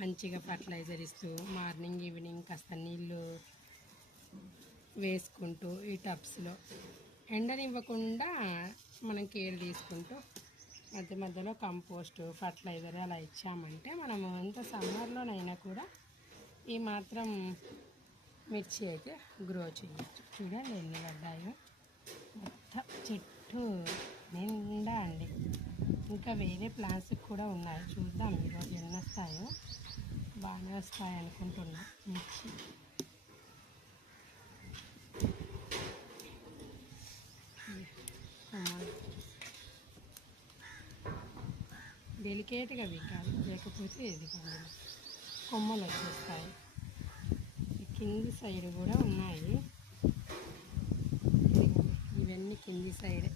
మంచిగా ఫర్టిలైజర్ ఇస్తూ morning evening కాస్త నీళ్ళు వేసుకుంటూ ఈ టబ్స్లో ఎండనివ్వకుండా మనం కేర్ తీసుకుంటూ మధ్య మధ్యలో కంపోస్ట్ ఫర్టిలైజర్ అలా ఇచ్చామంటే మనము ఎంత సమ్మర్లోనైనా కూడా ఈ మాత్రం మిర్చి అయితే గ్రో చేయొచ్చు. చూడండి ఎన్ని పడ్డాయో, మొత్తం చెట్టు నిండా అండి. ఇంకా వేరే ప్లాంట్స్ కూడా ఉన్నాయి, చూద్దాం ఈరోజు ఎన్ని వస్తాయో. బాగానే వస్తాయి అనుకుంటున్నా మిర్చి. డెలికేట్గా వీకాలి, లేకపోతే ఇది కొమ్మలు వచ్చేస్తాయి. కింది సైడ్ కూడా ఉన్నాయి, ఇవన్నీ కింది సైడ్.